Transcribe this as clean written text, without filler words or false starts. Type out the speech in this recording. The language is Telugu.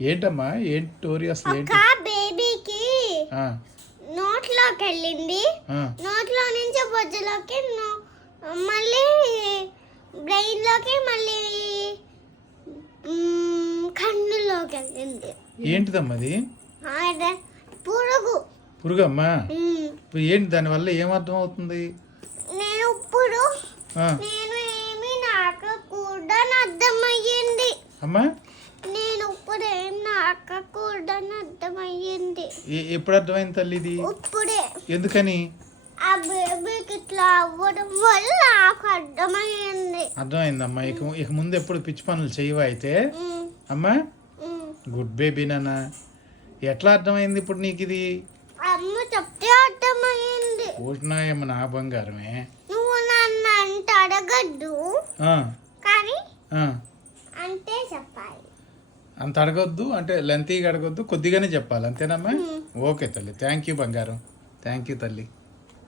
ఏంటమ్మా ఏంటి స్టోరీ అసలు ఏంటి? ఒక బేబీకి ఆ, నోట్లోకి వెళ్ళింది. ఆ, నోట్లో నుంచి బొజ్జలోకి మళ్ళీ బ్రెయిన్ లోకి మళ్ళీ కన్నులోకి వెళ్ళింది. ఏంటిదమ్మా అది? అదే పురుగు. పురుగమ్మా? మ్మ్. ఇప్పుడు ఏంటి దానివల్ల ఏమర్థం అవుతుంది? నేను ఇప్పుడు ఆ, నేను ఏమి నాకకూడదని అర్థమయ్యింది. అమ్మా నేను ఇప్పుడు ఏం నాకకూడదని అర్థమయ్యింది. ఎప్పుడు అర్థమైంది తల్లి ఇది? ఇప్పుడే ఎందుకని ఆ బేబీకి ఇట్లా అవ్వడం వల్ల నాకు అర్థమయ్యింది. అర్థమైందమ్మా. ఇక ముందు ఎప్పుడు పిచ్చి పనులు చేయవా అయితే? మ్మ్. అమ్మా మ్మ్. గుడ్ బేబీ నాన్న. ఎట్లా అర్థమైంది ఇప్పుడు నీకు ఇది? అమ్మ చెప్తే అర్థమయ్యింది. పూర్ణాయమ్మ నా బంగారమే. నువ్వు నన్ను అంత అడగద్దు, ఆ, కానీ ఆ. అంతే చెప్పాలి. అంత అడగొద్దు అంటే లెంతీగా అడగొద్దు, కొద్దిగానే చెప్పాలి అంతేనమ్మా? ఓకే తల్లి, థ్యాంక్ యూ బంగారం, థ్యాంక్ యూ తల్లి.